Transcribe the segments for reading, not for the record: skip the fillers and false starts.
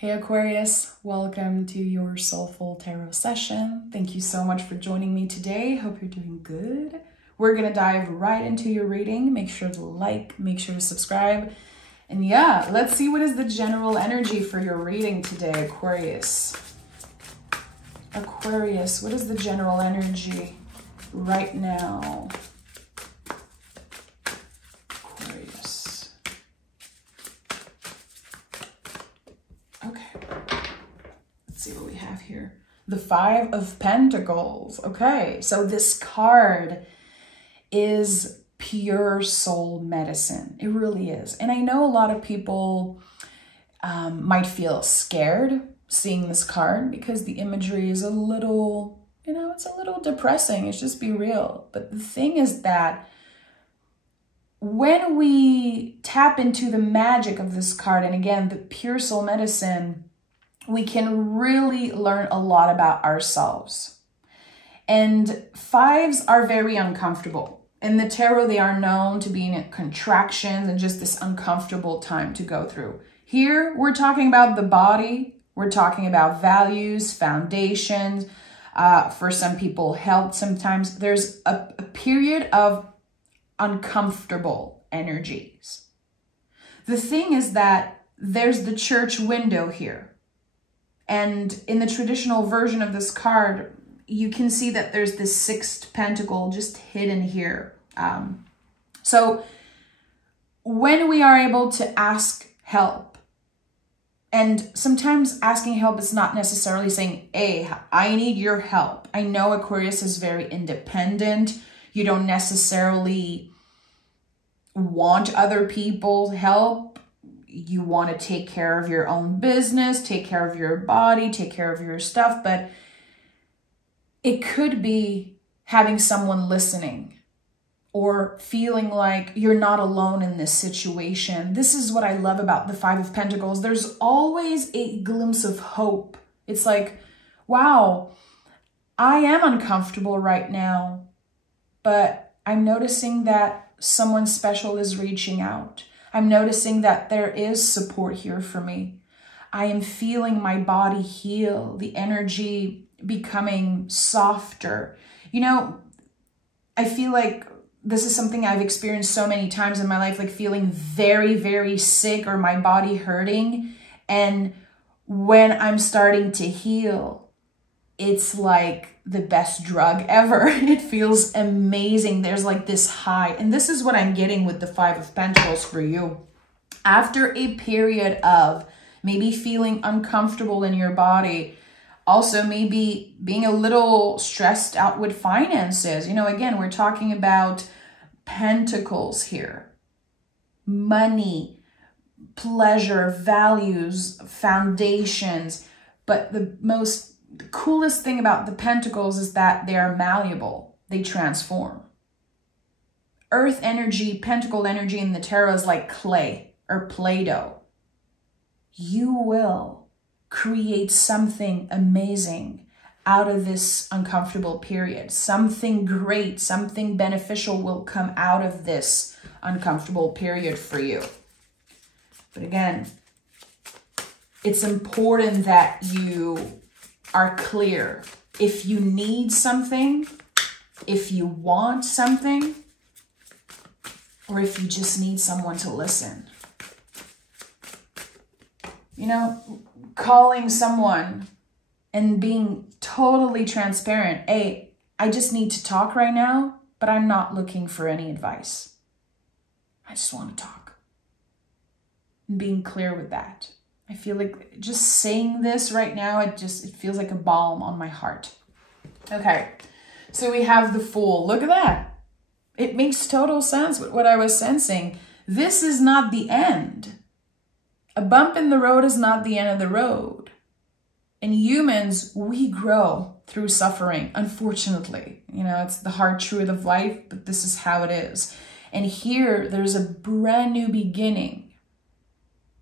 Hey Aquarius, welcome to your Soulful Tarot session. Thank you so much for joining me today. Hope you're doing good. We're gonna dive right into your reading. Make sure to like, make sure to subscribe. And yeah, let's see what is the general energy for your reading today, Aquarius. Aquarius, what is the general energy right now? Aquarius. Okay. Let's see what we have here. The Five of Pentacles. Okay, so this card is pure soul medicine. It really is. And I know a lot of people might feel scared seeing this card because the imagery is a little, it's a little depressing. It's just be real. But the thing is that when we tap into the magic of this card, and again, the pure soul medicine, we can really learn a lot about ourselves. And fives are very uncomfortable. In the tarot, they are known to be in contractions and just this uncomfortable time to go through. Here, we're talking about the body. We're talking about values, foundations. For some people, health sometimes. There's a period of uncomfortable energies. The thing is that there's the church window here. And in the traditional version of this card, you can see that there's this sixth pentacle just hidden here. So when we are able to ask help, and sometimes asking help is not necessarily saying, hey, I need your help. I know Aquarius is very independent. You don't necessarily want other people's help. You want to take care of your own business, take care of your body, take care of your stuff. But it could be having someone listening or feeling like you're not alone in this situation. This is what I love about the Five of Pentacles. There's always a glimpse of hope. It's like, wow, I am uncomfortable right now, but I'm noticing that someone special is reaching out. I'm noticing that there is support here for me. I am feeling my body heal, the energy becoming softer. I feel like this is something I've experienced so many times in my life, like feeling very, very sick or my body hurting. And when I'm starting to heal, it's like the best drug ever. It feels amazing. There's like this high. And this is what I'm getting with the Five of Pentacles for you. After a period of maybe feeling uncomfortable in your body, also maybe being a little stressed out with finances. Again, we're talking about pentacles here. Money, pleasure, values, foundations. But the coolest thing about the pentacles is that they are malleable. They transform. Earth energy, pentacle energy in the tarot is like clay or Play-Doh. You will create something amazing out of this uncomfortable period. Something great, something beneficial will come out of this uncomfortable period for you. But again, it's important that you are clear. If you need something, if you want something, or if you just need someone to listen. Calling someone and being totally transparent. Hey, I just need to talk right now, but I'm not looking for any advice. I just want to talk. And being clear with that. I feel like just saying this right now, it feels like a balm on my heart. Okay, so we have the Fool. Look at that. It makes total sense with what I was sensing. This is not the end. A bump in the road is not the end of the road. And humans, we grow through suffering, unfortunately. It's the hard truth of life, but this is how it is. And here, there's a brand new beginning.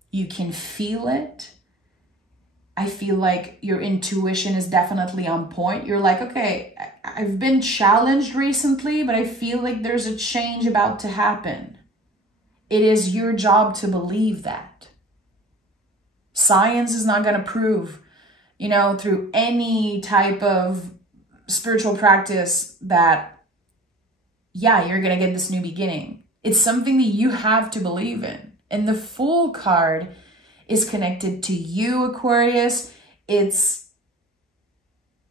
You can feel it. I feel like your intuition is definitely on point. You're like, okay, I've been challenged recently, but I feel like there's a change about to happen. It is your job to believe that. Science is not going to prove, you know, through any type of spiritual practice that, yeah, you're going to get this new beginning. It's something that you have to believe in. And the Fool card is connected to you, Aquarius. It's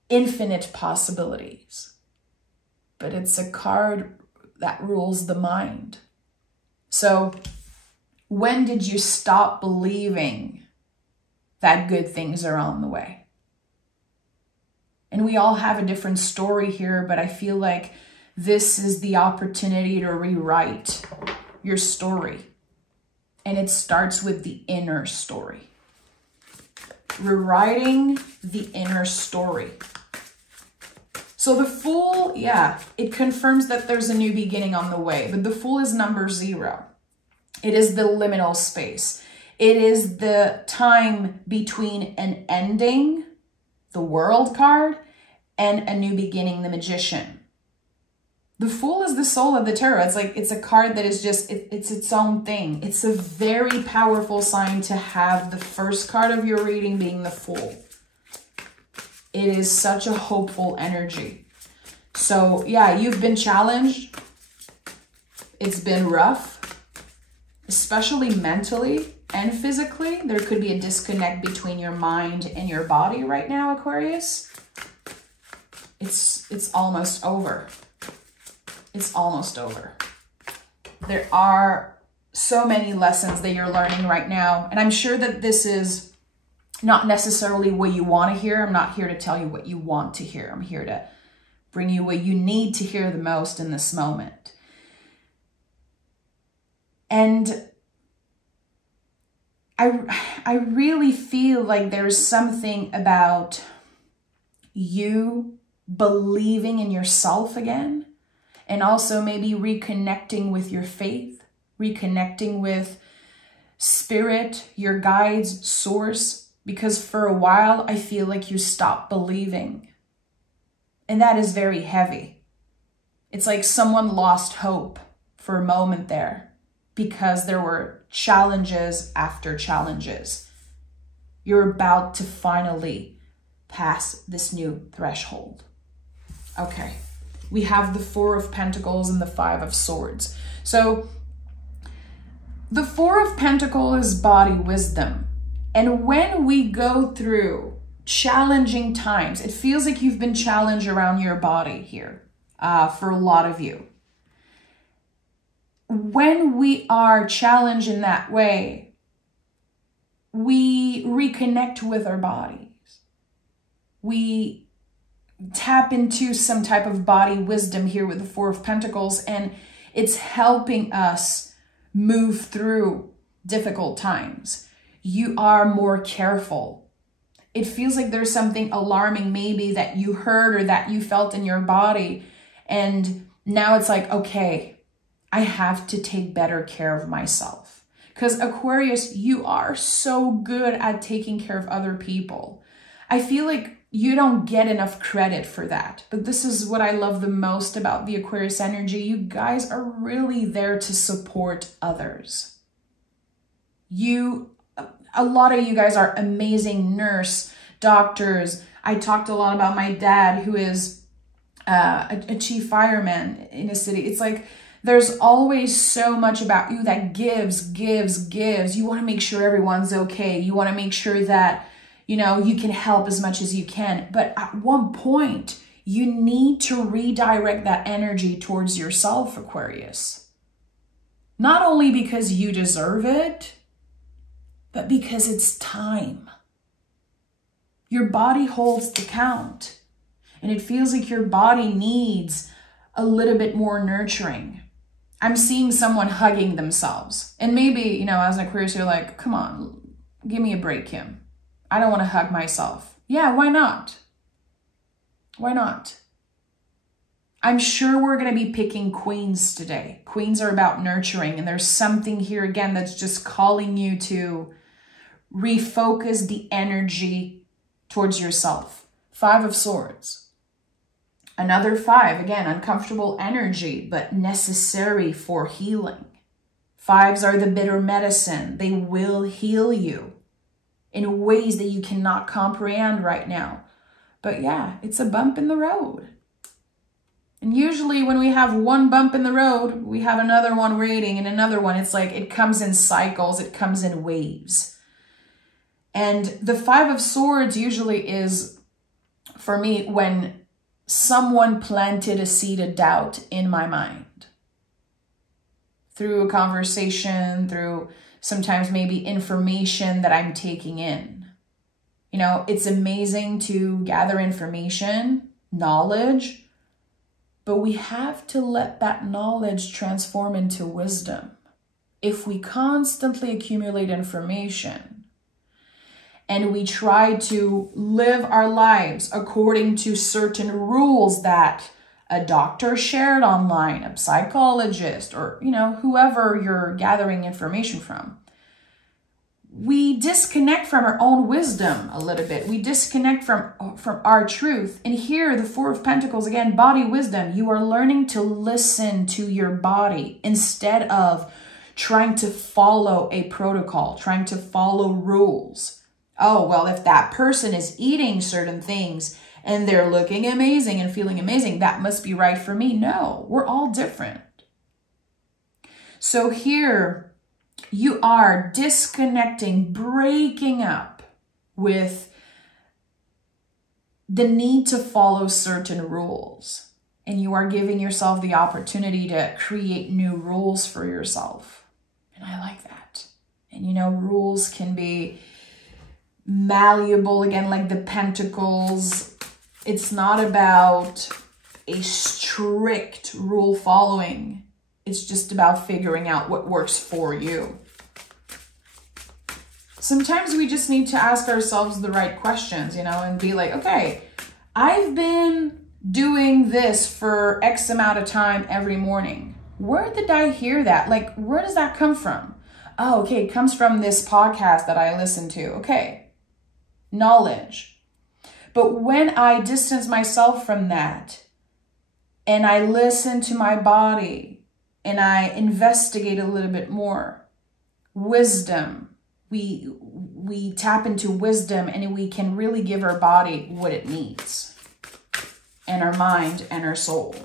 infinite possibilities. But it's a card that rules the mind. So when did you stop believing that good things are on the way? And we all have a different story here, but I feel like this is the opportunity to rewrite your story. And it starts with the inner story. Rewriting the inner story. So the Fool, yeah, it confirms that there's a new beginning on the way, but the Fool is number 0. It is the liminal space. It is the time between an ending, the World card, and a new beginning, the Magician. The Fool is the soul of the tarot. It's like, it's a card that is just, it's its own thing. It's a very powerful sign to have the first card of your reading being the Fool. It is such a hopeful energy. So yeah, you've been challenged. It's been rough, especially mentally and physically. There could be a disconnect between your mind and your body right now, Aquarius. It's almost over. It's almost over. There are so many lessons that you're learning right now. And I'm sure that this is not necessarily what you want to hear. I'm not here to tell you what you want to hear. I'm here to bring you what you need to hear the most in this moment. And I really feel like there's something about you believing in yourself again, and also maybe reconnecting with your faith, reconnecting with spirit, your guides, source. Because for a while, I feel like you stopped believing. And that is very heavy. It's like someone lost hope for a moment there because there were challenges after challenges. You're about to finally pass this new threshold. Okay, we have the 4 of Pentacles and the 5 of Swords. So the 4 of Pentacles is body wisdom. And when we go through challenging times, it feels like you've been challenged around your body here for a lot of you. When we are challenged in that way, we reconnect with our bodies. We tap into some type of body wisdom here with the 4 of Pentacles, and it's helping us move through difficult times. You are more careful. It feels like there's something alarming maybe that you heard or that you felt in your body. And now it's like, okay, I have to take better care of myself. Because Aquarius, you are so good at taking care of other people. I feel like you don't get enough credit for that. But this is what I love the most about the Aquarius energy. You guys are really there to support others. A lot of you guys are amazing nurse, doctors. I talked a lot about my dad, who is a chief fireman in a city. It's like there's always so much about you that gives. You want to make sure everyone's okay. You want to make sure that, you know, you can help as much as you can. But at one point, you need to redirect that energy towards yourself, Aquarius. Not only because you deserve it, but because it's time. Your body holds the count. And it feels like your body needs a little bit more nurturing. I'm seeing someone hugging themselves. And maybe, you know, as an Aquarius, you're like, come on, give me a break, Kim. I don't want to hug myself. Yeah, why not? Why not? I'm sure we're going to be picking queens today. Queens are about nurturing. And there's something here again that's just calling you to refocus the energy towards yourself. 5 of Swords. Another 5, again, uncomfortable energy, but necessary for healing. 5s are the bitter medicine. They will heal you. in ways that you cannot comprehend right now. But yeah, it's a bump in the road. And usually when we have one bump in the road, we have another one waiting and another one. It's like it comes in cycles, it comes in waves. And the Five of Swords usually is, for me, when someone planted a seed of doubt in my mind. Through a conversation, through sometimes maybe information that I'm taking in. You know, it's amazing to gather information, knowledge, but we have to let that knowledge transform into wisdom. If we constantly accumulate information and we try to live our lives according to certain rules that a doctor shared online, a psychologist, or, you know, whoever you're gathering information from, we disconnect from our own wisdom a little bit. We disconnect from our truth. And here, the Four of Pentacles, again, body wisdom. You are learning to listen to your body instead of trying to follow a protocol, trying to follow rules. Oh, well, if that person is eating certain things and they're looking amazing and feeling amazing, that must be right for me. No, we're all different. So here, you are disconnecting, breaking up with the need to follow certain rules. And you are giving yourself the opportunity to create new rules for yourself. And I like that. And you know, rules can be malleable, again, like the Pentacles. It's not about a strict rule following. It's just about figuring out what works for you. Sometimes we just need to ask ourselves the right questions, you know, and be like, okay, I've been doing this for X amount of time every morning. Where did I hear that? Like, where does that come from? Oh, okay, it comes from this podcast that I listen to. Okay, knowledge. But when I distance myself from that and I listen to my body, and I investigate a little bit more. Wisdom. We tap into wisdom and we can really give our body what it needs. And our mind and our soul.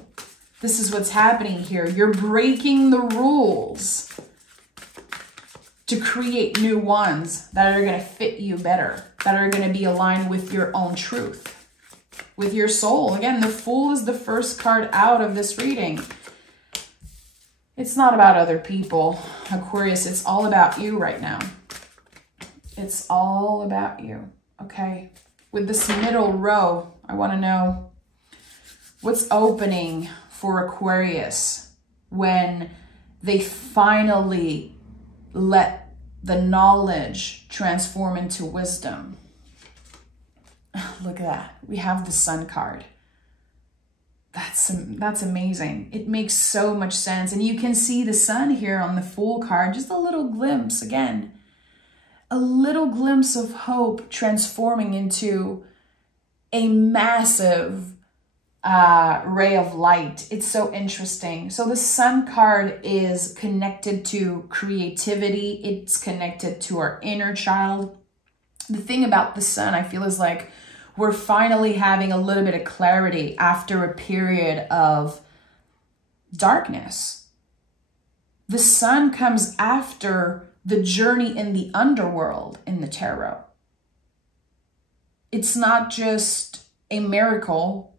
This is what's happening here. You're breaking the rules to create new ones that are going to fit you better. That are going to be aligned with your own truth. With your soul. Again, the Fool is the first card out of this reading. It's not about other people, Aquarius. It's all about you right now. It's all about you, okay? With this middle row, I want to know what's opening for Aquarius when they finally let the knowledge transform into wisdom. Look at that. We have the Sun card. That's amazing. It makes so much sense. And you can see the sun here on the Fool card, just a little glimpse again. A little glimpse of hope transforming into a massive ray of light. It's so interesting. So the Sun card is connected to creativity. It's connected to our inner child. The thing about the Sun, I feel, is like we're finally having a little bit of clarity after a period of darkness. The Sun comes after the journey in the underworld in the tarot. It's not just a miracle.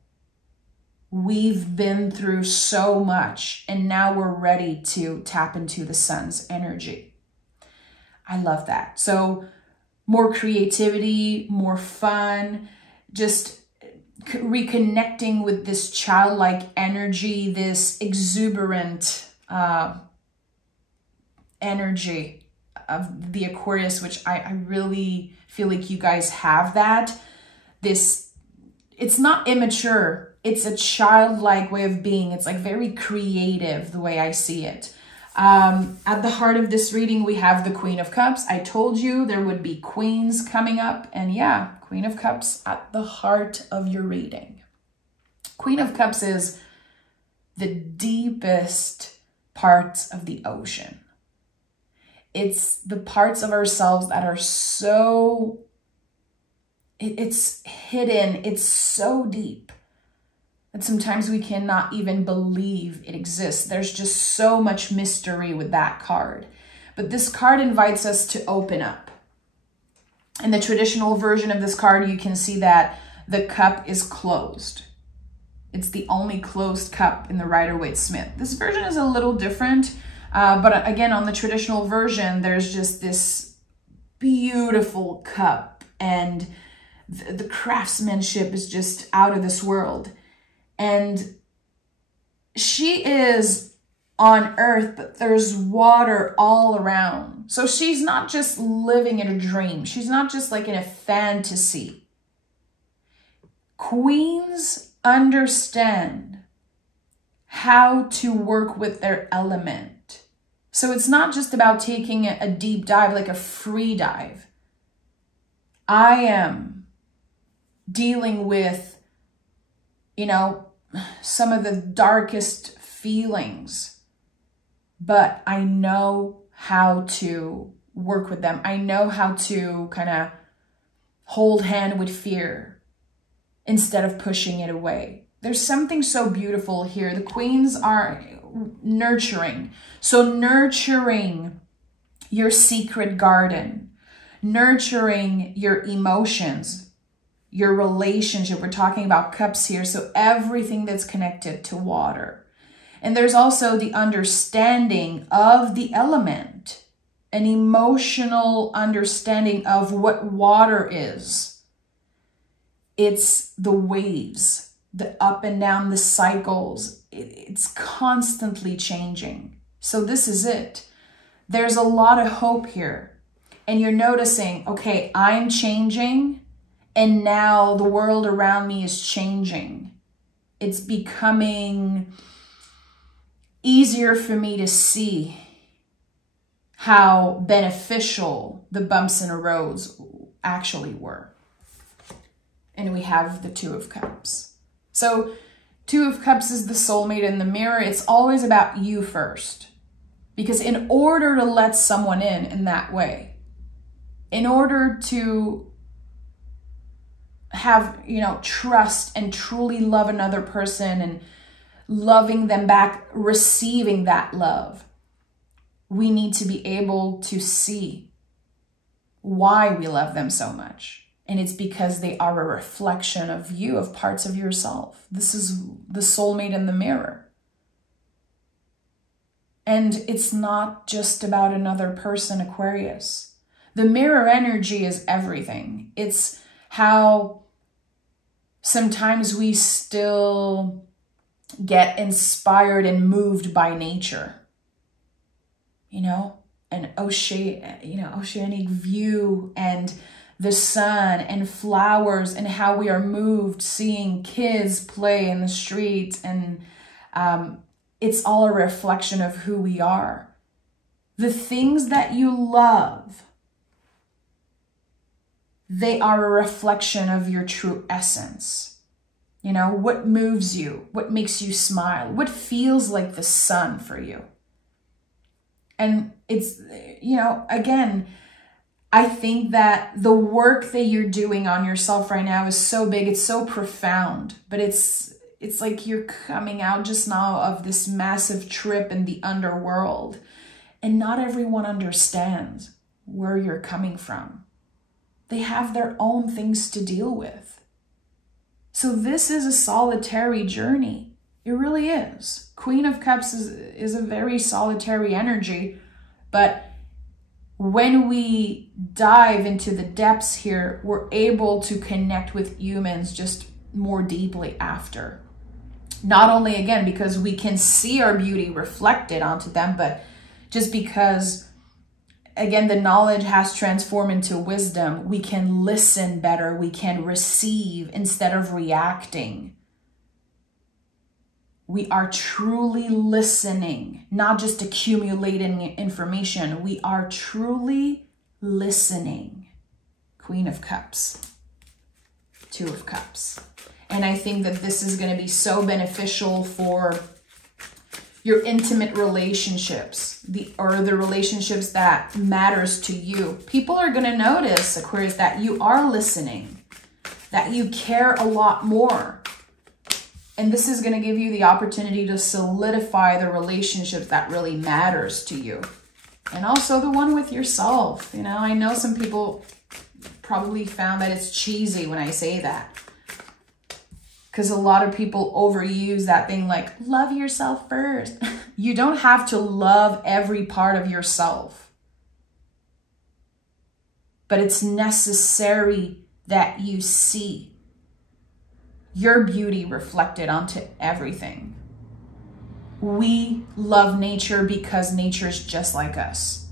We've been through so much and now we're ready to tap into the Sun's energy. I love that. So more creativity, more fun, just reconnecting with this childlike energy, this exuberant energy of the Aquarius, which I really feel like you guys have that. It's not immature. It's a childlike way of being. It's like very creative the way I see it. At the heart of this reading, we have the Queen of Cups. I told you there would be queens coming up. And yeah, Queen of Cups at the heart of your reading. Queen of Cups is the deepest parts of the ocean. It's the parts of ourselves that are so, it's hidden, it's so deep that sometimes we cannot even believe it exists. There's just so much mystery with that card. But this card invites us to open up. In the traditional version of this card, you can see that the cup is closed. It's the only closed cup in the Rider-Waite-Smith. This version is a little different, but again, on the traditional version, there's just this beautiful cup, and the craftsmanship is just out of this world. And she is on earth, but there's water all around. So she's not just living in a dream. She's not just like in a fantasy. Queens understand how to work with their element. So it's not just about taking a deep dive, like a free dive. I am dealing with, you know, some of the darkest feelings, but I know how to work with them. I know how to kind of hold hand with fear instead of pushing it away. There's something so beautiful here. The queens are nurturing. So nurturing your secret garden, nurturing your emotions, your relationship. We're talking about cups here. So everything that's connected to water. And there's also the understanding of the element, an emotional understanding of what water is. It's the waves, the up and down, the cycles. It's constantly changing. So this is it. There's a lot of hope here. And you're noticing, okay, I'm changing, and now the world around me is changing. It's becoming easier for me to see how beneficial the bumps in the roads actually were. And we have the Two of Cups. So Two of Cups is the soulmate in the mirror. It's always about you first. Because in order to let someone in that way, in order to have, you know, trust and truly love another person and loving them back, receiving that love, we need to be able to see why we love them so much. And it's because they are a reflection of you, of parts of yourself. This is the soulmate in the mirror. And it's not just about another person, Aquarius. The mirror energy is everything. It's how sometimes we still get inspired and moved by nature. You know, an oceanic view and the sun and flowers, and how we are moved seeing kids play in the streets, and it's all a reflection of who we are. The things that you love, they are a reflection of your true essence. You know, what moves you, what makes you smile, what feels like the sun for you. And it's, you know, again, I think that the work that you're doing on yourself right now is so big, it's so profound, but it's like you're coming out just now of this massive trip in the underworld, and not everyone understands where you're coming from. They have their own things to deal with. So this is a solitary journey. It really is. Queen of Cups is a very solitary energy, but when we dive into the depths here, we're able to connect with humans just more deeply after. Not only, again, because we can see our beauty reflected onto them, but just because, again, the knowledge has transformed into wisdom. We can listen better. We can receive instead of reacting. We are truly listening, not just accumulating information. We are truly listening. Queen of Cups, Two of Cups. And I think that this is going to be so beneficial for your intimate relationships, or the relationships that matters to you. People are going to notice, Aquarius, that you are listening, that you care a lot more. And this is going to give you the opportunity to solidify the relationships that really matters to you. And also the one with yourself. You know, I know some people probably found that it's cheesy when I say that, because a lot of people overuse that thing like, love yourself first. You don't have to love every part of yourself. But it's necessary that you see your beauty reflected onto everything. We love nature because nature is just like us.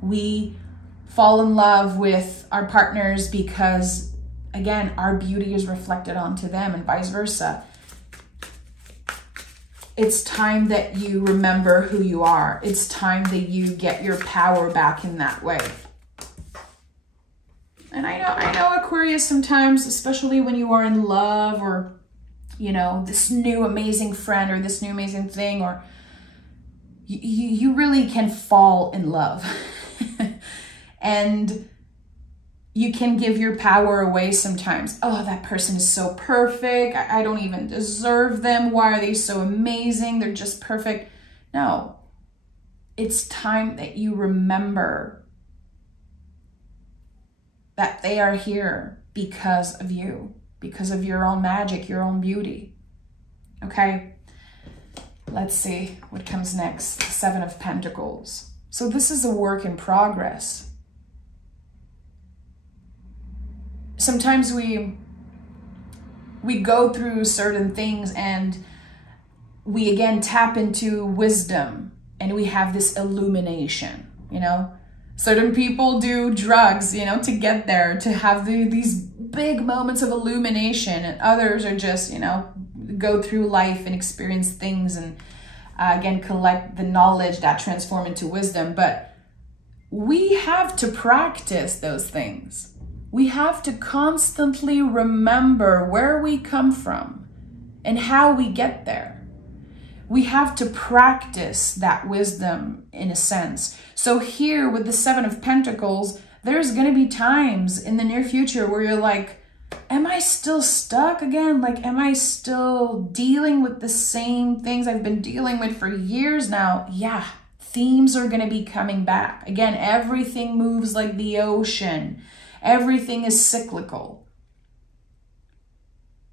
We fall in love with our partners because, again, our beauty is reflected onto them, and vice versa. It's time that you remember who you are. It's time that you get your power back in that way. And I know Aquarius, sometimes, especially when you are in love, or, you know, this new amazing friend or this new amazing thing, or you really can fall in love. And you can give your power away sometimes. Oh, that person is so perfect. I don't even deserve them. Why are they so amazing? They're just perfect. No, it's time that you remember that they are here because of you, because of your own magic, your own beauty. Okay, let's see what comes next. The Seven of Pentacles. So this is a work in progress. Sometimes we go through certain things and we again tap into wisdom and we have this illumination, you know. Certain people do drugs, you know, to get there, to have these big moments of illumination, and others are just, you know, go through life and experience things and again collect the knowledge that transform into wisdom. But we have to practice those things. We have to constantly remember where we come from and how we get there. We have to practice that wisdom in a sense. So here with the Seven of Pentacles, there's going to be times in the near future where you're like, am I still stuck again? Like, am I still dealing with the same things I've been dealing with for years now? Yeah, themes are going to be coming back. Again, everything moves like the ocean. Everything is cyclical.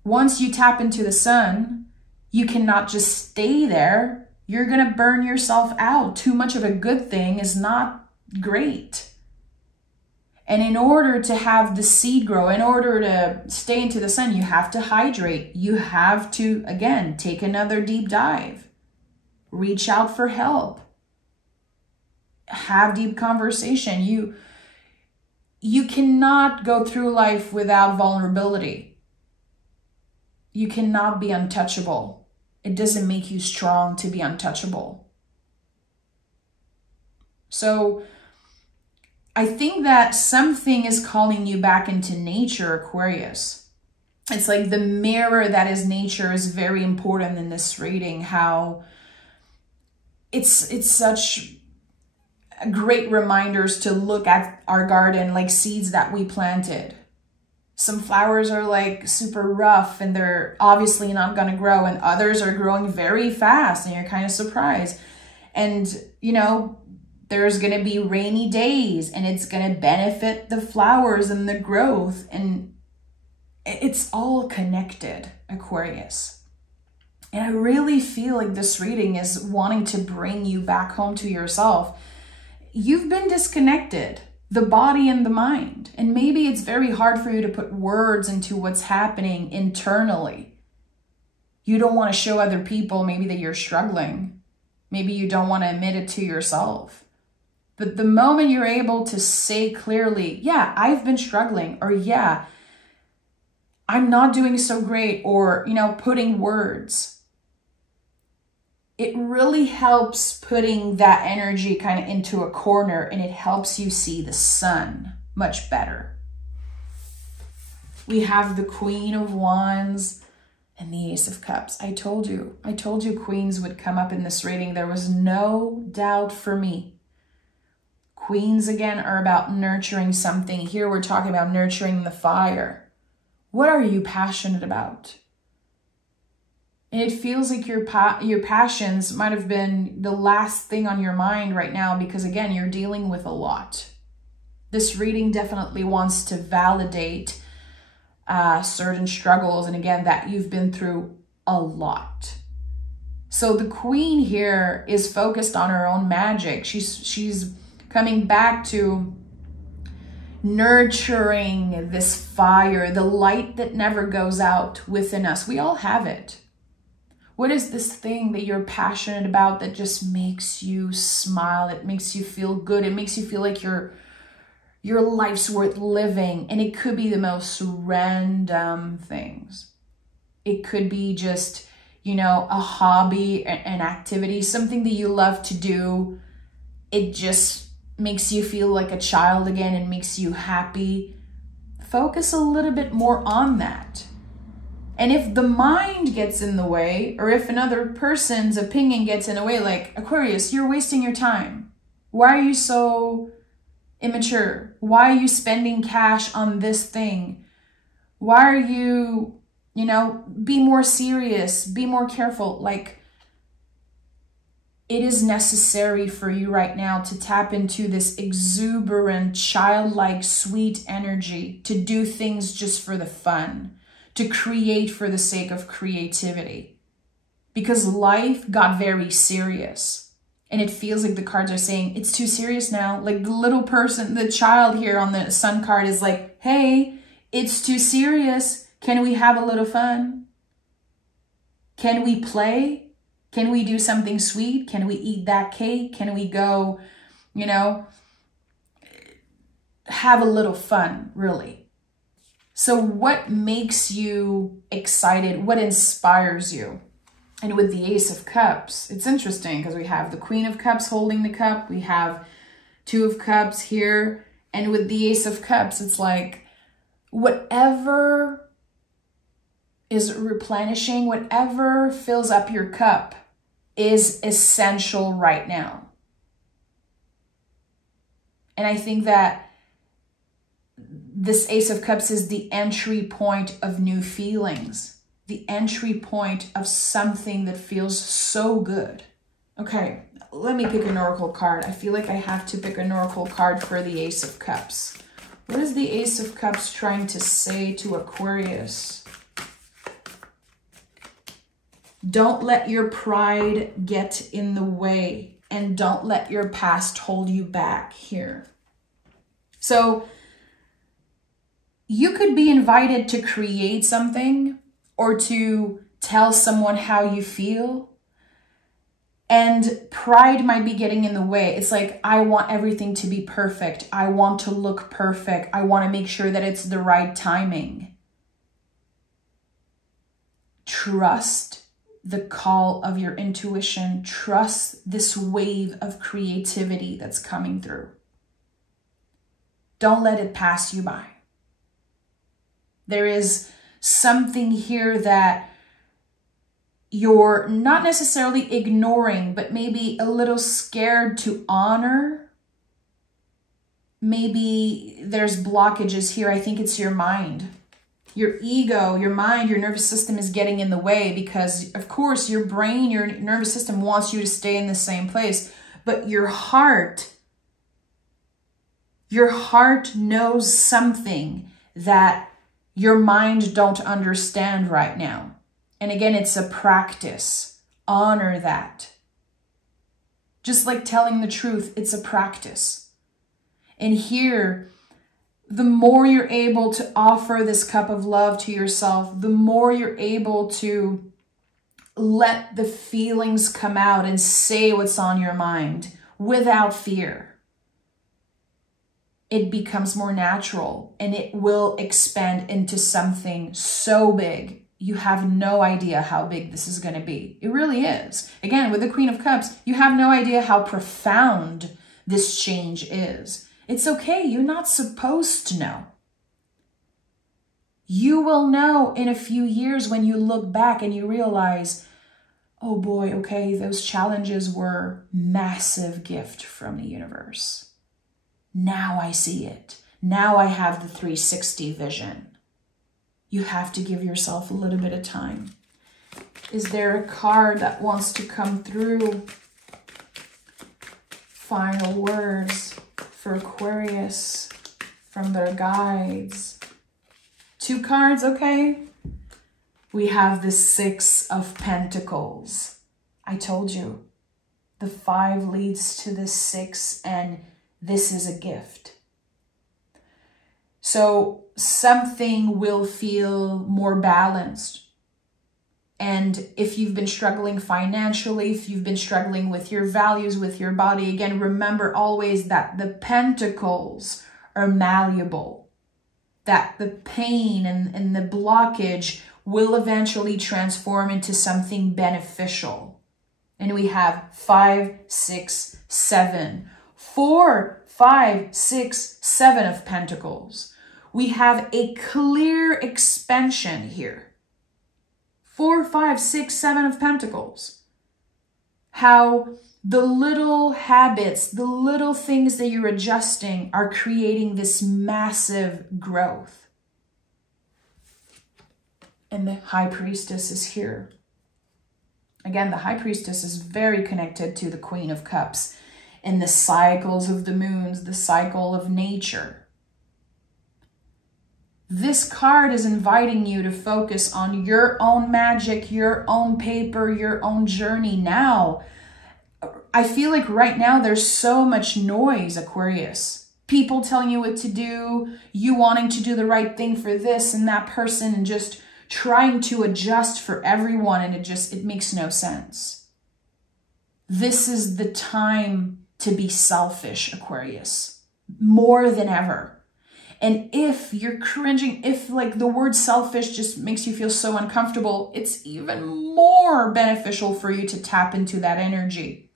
Once you tap into the sun, you cannot just stay there. You're going to burn yourself out. Too much of a good thing is not great. And in order to have the seed grow, in order to stay into the sun, you have to hydrate. You have to, again, take another deep dive. Reach out for help. Have deep conversation. You cannot go through life without vulnerability. You cannot be untouchable. It doesn't make you strong to be untouchable. So I think that something is calling you back into nature, Aquarius. It's like the mirror that is nature is very important in this reading. How it's such great reminders to look at our garden like seeds that we planted. Some flowers are like super rough and they're obviously not going to grow, and others are growing very fast and you're kind of surprised. And, you know, there's going to be rainy days and it's going to benefit the flowers and the growth, and it's all connected, Aquarius. And I really feel like this reading is wanting to bring you back home to yourself. You've been disconnected, the body and the mind. And maybe it's very hard for you to put words into what's happening internally. You don't want to show other people maybe that you're struggling. Maybe you don't want to admit it to yourself. But the moment you're able to say clearly, yeah, I've been struggling, or yeah, I'm not doing so great, or, you know, putting words, it really helps putting that energy kind of into a corner, and it helps you see the sun much better. We have the Queen of Wands, and the Ace of Cups. I told you queens would come up in this reading. There was no doubt for me. Queens, again, are about nurturing something. Here we're talking about nurturing the fire. What are you passionate about? And it feels like your passions might have been the last thing on your mind right now because, again, you're dealing with a lot. This reading definitely wants to validate certain struggles, and again, that you've been through a lot. So the queen here is focused on her own magic. She's coming back to nurturing this fire, the light that never goes out within us. We all have it. What is this thing that you're passionate about that just makes you smile? It makes you feel good. It makes you feel like your life's worth living. And it could be the most random things. It could be just, you know, a hobby, an activity, something that you love to do. It just makes you feel like a child again and makes you happy. Focus a little bit more on that. And if the mind gets in the way, or if another person's opinion gets in the way, like, Aquarius, you're wasting your time. Why are you so immature? Why are you spending cash on this thing? Why are you, you know, be more serious, be more careful. Like, it is necessary for you right now to tap into this exuberant, childlike, sweet energy, to do things just for the fun, to create for the sake of creativity. Because life got very serious. And it feels like the cards are saying, it's too serious now. Like the little person, the child here on the sun card is like, hey, it's too serious. Can we have a little fun? Can we play? Can we do something sweet? Can we eat that cake? Can we go, you know, have a little fun, really? So what makes you excited? What inspires you? And with the Ace of Cups, it's interesting because we have the Queen of Cups holding the cup. We have Two of Cups here. And with the Ace of Cups, it's like whatever is replenishing, whatever fills up your cup is essential right now. And I think that this Ace of Cups is the entry point of new feelings, the entry point of something that feels so good. Okay, let me pick an oracle card. I feel like I have to pick an oracle card for the Ace of Cups. What is the Ace of Cups trying to say to Aquarius? Don't let your pride get in the way, and don't let your past hold you back here. So you could be invited to create something or to tell someone how you feel, and pride might be getting in the way. It's like, I want everything to be perfect. I want to look perfect. I want to make sure that it's the right timing. Trust the call of your intuition. Trust this wave of creativity that's coming through. Don't let it pass you by. There is something here that you're not necessarily ignoring, but maybe a little scared to honor. Maybe there's blockages here. I think it's your mind. Your ego, your mind, your nervous system is getting in the way because, of course, your brain, your nervous system wants you to stay in the same place. But your heart knows something that your mind don't understand right now. And again, it's a practice. Honor that. Just like telling the truth, it's a practice. And here, the more you're able to offer this cup of love to yourself, the more you're able to let the feelings come out and say what's on your mind without fear. It becomes more natural and it will expand into something so big. You have no idea how big this is going to be. It really is. Again, with the Queen of Cups, you have no idea how profound this change is. It's okay. You're not supposed to know. You will know in a few years when you look back and you realize, oh boy, okay, those challenges were massive gift from the universe. Now I see it. Now I have the 360 vision. You have to give yourself a little bit of time. Is there a card that wants to come through? Final words for Aquarius from their guides. 2 cards, okay? We have the 6 of Pentacles. I told you, the 5 leads to the 6, and this is a gift. So something will feel more balanced. And if you've been struggling financially, if you've been struggling with your values, with your body, again, remember always that the pentacles are malleable, that the pain and the blockage will eventually transform into something beneficial. And we have 5, 6, 7. 4, 5, 6, 7 of Pentacles. We have a clear expansion here. 4, 5, 6, 7 of Pentacles. How the little habits, the little things that you're adjusting are creating this massive growth. And the High Priestess is here. Again, the High Priestess is very connected to the Queen of Cups and the cycles of the moons, the cycle of nature. This card is inviting you to focus on your own magic, your own paper, your own journey now. I feel like right now there's so much noise, Aquarius. People telling you what to do, you wanting to do the right thing for this and that person, and just trying to adjust for everyone, and it makes no sense. This is the time to be selfish, Aquarius, more than ever. And if you're cringing, if like the word selfish just makes you feel so uncomfortable, it's even more beneficial for you to tap into that energy.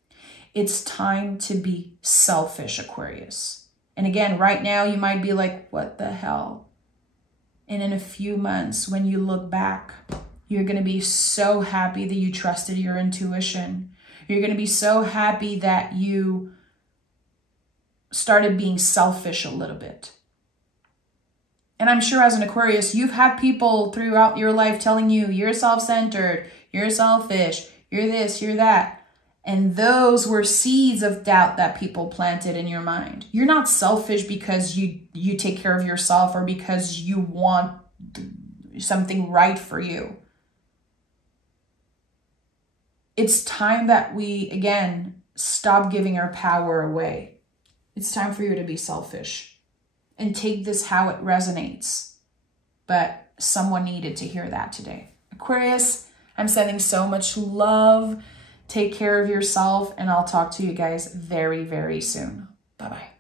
It's time to be selfish, Aquarius. And again, right now you might be like, what the hell? And in a few months, when you look back, you're going to be so happy that you trusted your intuition. You're going to be so happy that you started being selfish a little bit. And I'm sure as an Aquarius, you've had people throughout your life telling you, you're self-centered, you're selfish, you're this, you're that. And those were seeds of doubt that people planted in your mind. You're not selfish because you take care of yourself or because you want something right for you. It's time that we, again, stop giving our power away. It's time for you to be selfish and take this how it resonates. But someone needed to hear that today. Aquarius, I'm sending so much love. Take care of yourself, and I'll talk to you guys very, very soon. Bye-bye.